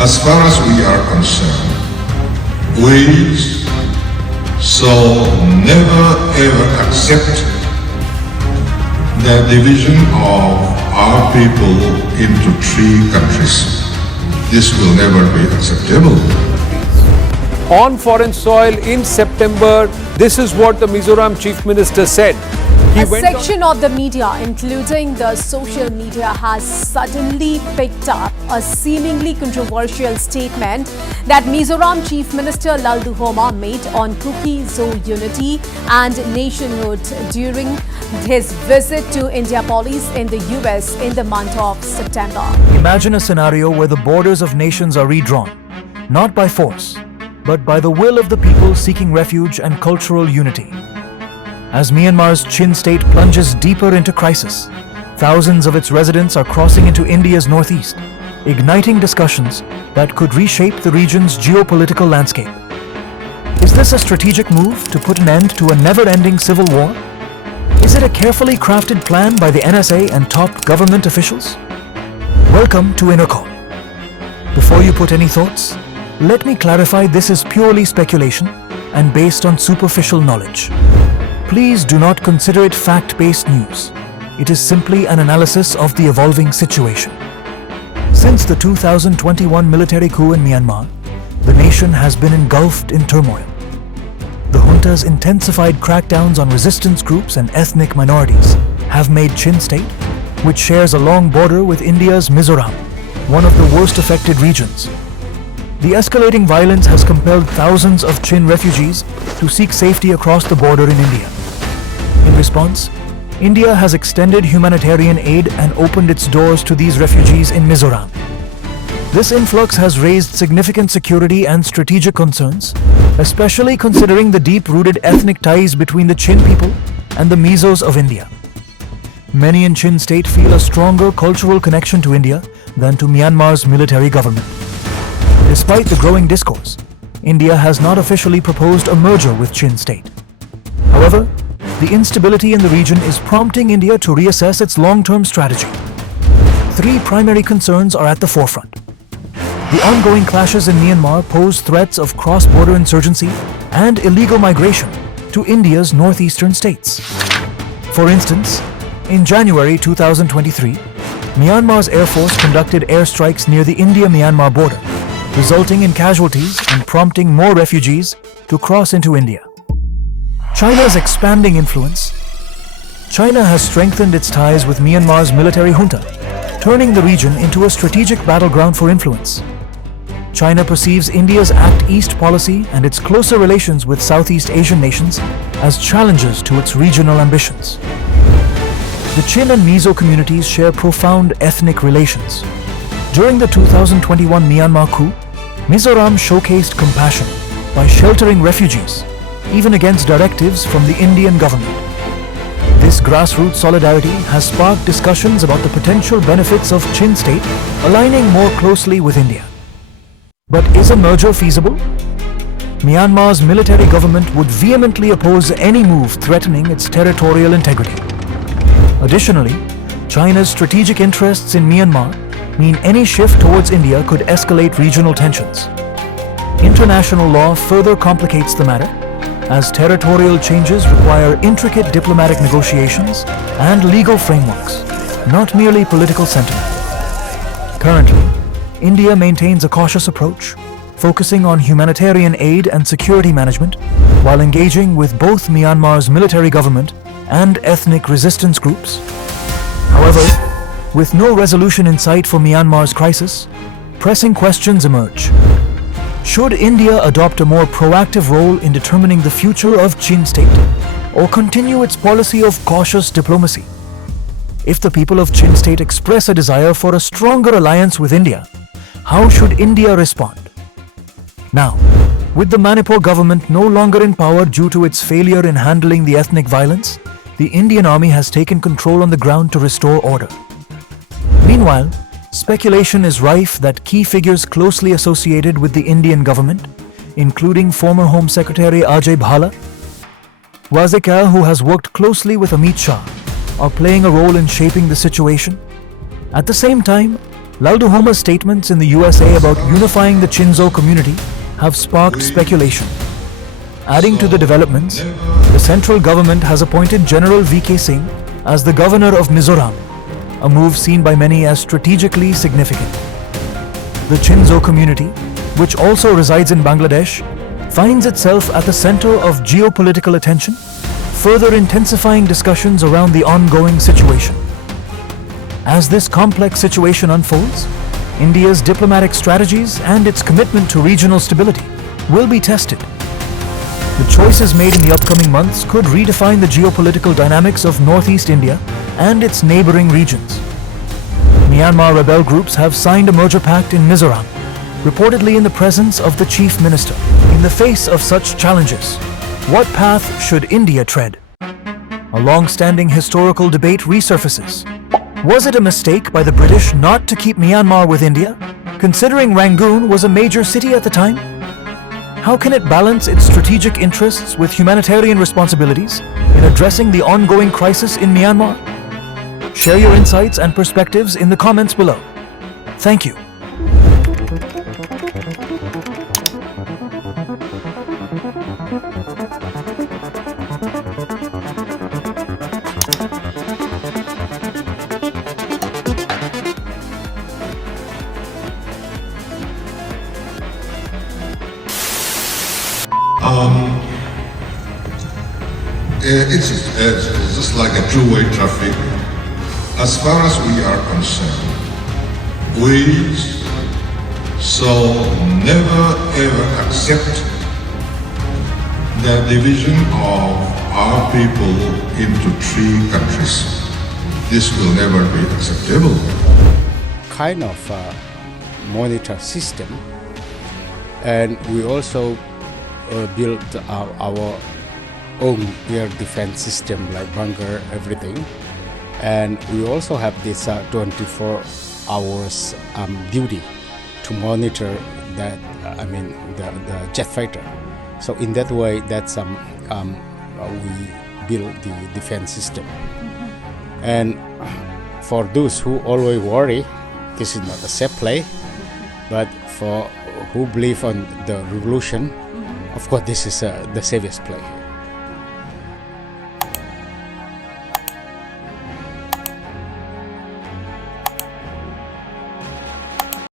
As far as we are concerned, we shall never ever accept the division of our people into three countries. This will never be acceptable. On foreign soil in September, this is what the Mizoram Chief Minister said. A section of the media, including the social media, has suddenly picked up a seemingly controversial statement that Mizoram Chief Minister Lalduhoma made on Kuki-Zo unity and nationhood during his visit to Indianapolis in the US in the month of September. Imagine a scenario where the borders of nations are redrawn, not by force, but by the will of the people seeking refuge and cultural unity. As Myanmar's Chin state plunges deeper into crisis, thousands of its residents are crossing into India's northeast, igniting discussions that could reshape the region's geopolitical landscape. Is this a strategic move to put an end to a never-ending civil war? Is it a carefully crafted plan by the NSA and top government officials? Welcome to Inner Call. Before you put any thoughts, let me clarify this is purely speculation and based on superficial knowledge. Please do not consider it fact-based news. It is simply an analysis of the evolving situation. Since the 2021 military coup in Myanmar, the nation has been engulfed in turmoil. The junta's intensified crackdowns on resistance groups and ethnic minorities have made Chin state, which shares a long border with India's Mizoram, one of the worst affected regions. The escalating violence has compelled thousands of Chin refugees to seek safety across the border in India. In response, India has extended humanitarian aid and opened its doors to these refugees in Mizoram. This influx has raised significant security and strategic concerns, especially considering the deep-rooted ethnic ties between the Chin people and the Mizos of India. Many in Chin state feel a stronger cultural connection to India than to Myanmar's military government. Despite the growing discourse, India has not officially proposed a merger with Chin state. However, the instability in the region is prompting India to reassess its long-term strategy. Three primary concerns are at the forefront. The ongoing clashes in Myanmar pose threats of cross-border insurgency and illegal migration to India's northeastern states. For instance, in January 2023, Myanmar's Air Force conducted airstrikes near the India-Myanmar border, resulting in casualties and prompting more refugees to cross into India. China's expanding influence. China has strengthened its ties with Myanmar's military junta, turning the region into a strategic battleground for influence. China perceives India's Act East policy and its closer relations with Southeast Asian nations as challenges to its regional ambitions. The Chin and Mizo communities share profound ethnic relations. During the 2021 Myanmar coup, Mizoram showcased compassion by sheltering refugees, even against directives from the Indian government. This grassroots solidarity has sparked discussions about the potential benefits of Chin state aligning more closely with India. But is a merger feasible? Myanmar's military government would vehemently oppose any move threatening its territorial integrity. Additionally, China's strategic interests in Myanmar mean any shift towards India could escalate regional tensions. International law further complicates the matter, as territorial changes require intricate diplomatic negotiations and legal frameworks, not merely political sentiment. Currently, India maintains a cautious approach, focusing on humanitarian aid and security management, while engaging with both Myanmar's military government and ethnic resistance groups. However, with no resolution in sight for Myanmar's crisis, pressing questions emerge. Should India adopt a more proactive role in determining the future of Chin state, or continue its policy of cautious diplomacy? If the people of Chin state express a desire for a stronger alliance with India, how should India respond? Now, with the Manipur government no longer in power due to its failure in handling the ethnic violence, the Indian army has taken control on the ground to restore order. Meanwhile, speculation is rife that key figures closely associated with the Indian government, including former Home Secretary Ajay Bhalla, Wazekar, who has worked closely with Amit Shah, are playing a role in shaping the situation. At the same time, Lalduhoma's statements in the USA about unifying the Chinzo community have sparked speculation. Adding to the developments, the central government has appointed General V.K. Singh as the governor of Mizoram, a move seen by many as strategically significant. The Chinzo community, which also resides in Bangladesh, finds itself at the center of geopolitical attention, further intensifying discussions around the ongoing situation. As this complex situation unfolds, India's diplomatic strategies and its commitment to regional stability will be tested. The choices made in the upcoming months could redefine the geopolitical dynamics of northeast India and its neighboring regions. Myanmar rebel groups have signed a merger pact in Mizoram, reportedly in the presence of the chief minister. In the face of such challenges, what path should India tread? A long-standing historical debate resurfaces. Was it a mistake by the British not to keep Myanmar with India, considering Rangoon was a major city at the time? How can it balance its strategic interests with humanitarian responsibilities in addressing the ongoing crisis in Myanmar? Share your insights and perspectives in the comments below. Thank you. It's just like a two-way traffic. As far as we are concerned, we shall never ever accept the division of our people into three countries. This will never be acceptable. Kind of monitor system, and we also built our own air defense system like bunker, everything, and we also have this 24 hours duty to monitor that the jet fighter. So in that way, that's we build the defense system. And for those who always worry, this is not a safe play, but for who believe on the revolution, of course, this is the safest play.